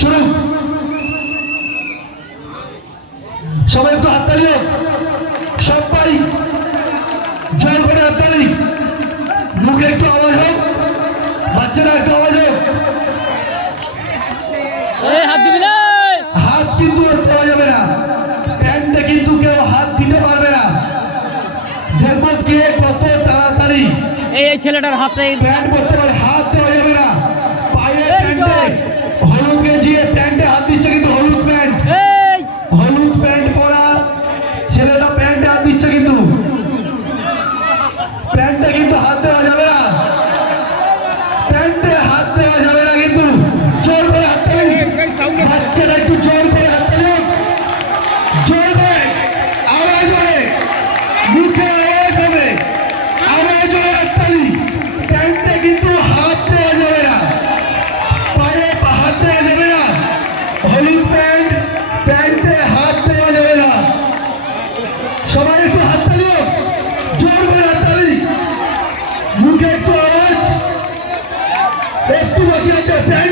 শুরু সবাই একটু হাততালি হোক সবাই জোর করে হাততালি মুখে একটু আওয়াজ হোক বাচ্চারা একটু আওয়াজ হোক। এই হাত দিবি না হাত কিন্তু দেওয়া যাবে না। প্যান্টে কিন্তু কেউ হাত দিতে পারবে না। দেখব কে কত তাড়াতাড়ি এই এই ছেলেটার হাতে প্যান্ট করতে পারে হাত দেওয়া যাবে না। প্যান্টে কিন্তু হাত দেওয়া যাবে না। প্যান্টে হাত দেওয়া যাবে না কিন্তু জোর করে হাত বাচ্চারা একটু জোর করে হাত জোর করে আওয়াজ হবে মুখে আওয়াজ হবে আওয়াজ হবে হাত তালি প্যান্টে কিন্তু হাত দেওয়া যাবে না। পায়ে হাত দেওয়া যাবে না। হলুদ প্যান্ট প্যান্টে হাত দেওয়া যাবে না। সবাই একটু হাত তালি হোক। জোর করে হাত তালি মুখে